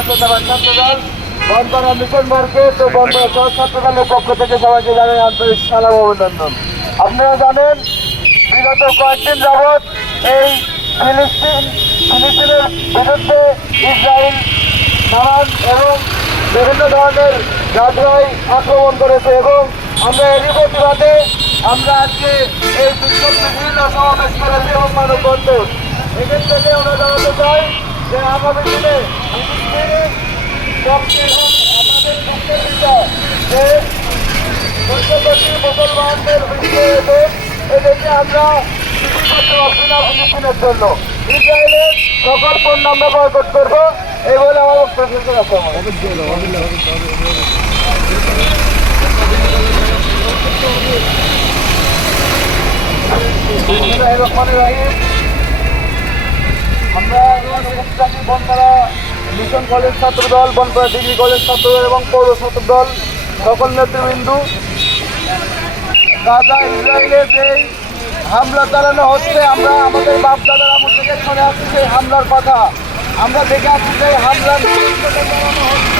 জাতীয়তাবাদী ছাত্রদল Bonpara mission market ও বনপাড়া সহ ছাত্রদলের পক্ষ থেকে সবাইকে জানাই আন্তরিক সালাম ও অভিনন্দন। আপনারা জানেন বিগত কয়েকদিন যাবৎ এই ফিলিস্তিনের বিরুদ্ধে ইসরায়েল নানান এবং বিভিন্ন ধরনের যাত্রায় আক্রমণ করেছে এবং আমরা এরই প্রতিবাদে আমরা আজকে এই বিক্ষোভ মিছিল সমাবেশ করেছি এবং মানববন্ধন। এখান থেকে আমরা জানাতে চাই যে আগামী দিনে আমাদের পক্ষের বিষয় যে মধ্যবর্তী মুসলমানদের বিরুদ্ধে এদেরকে আমরা করতে পারছি না ফিলিস্তিনের জন্য ইসরায়েলের সকল পণ্য আমরা বয়কট করবো এই বলে আমার বক্তব্য রাখা আমরা বনপাড়া মিশন কলেজ ছাত্রদল, বনপাড়া ডিগ্রি কলেজ ছাত্রদল এবং পৌর ছাত্রদল সকল নেতৃবৃন্দ গাজা ইসরায়েলের যে হামলা চালানো হচ্ছে, আমরা আমাদের বাপ দাদার আমল থেকে শুনে আসছি সেই হামলার কথা। আমরা দেখে আসছি সেই হামলার চালানো হচ্ছে।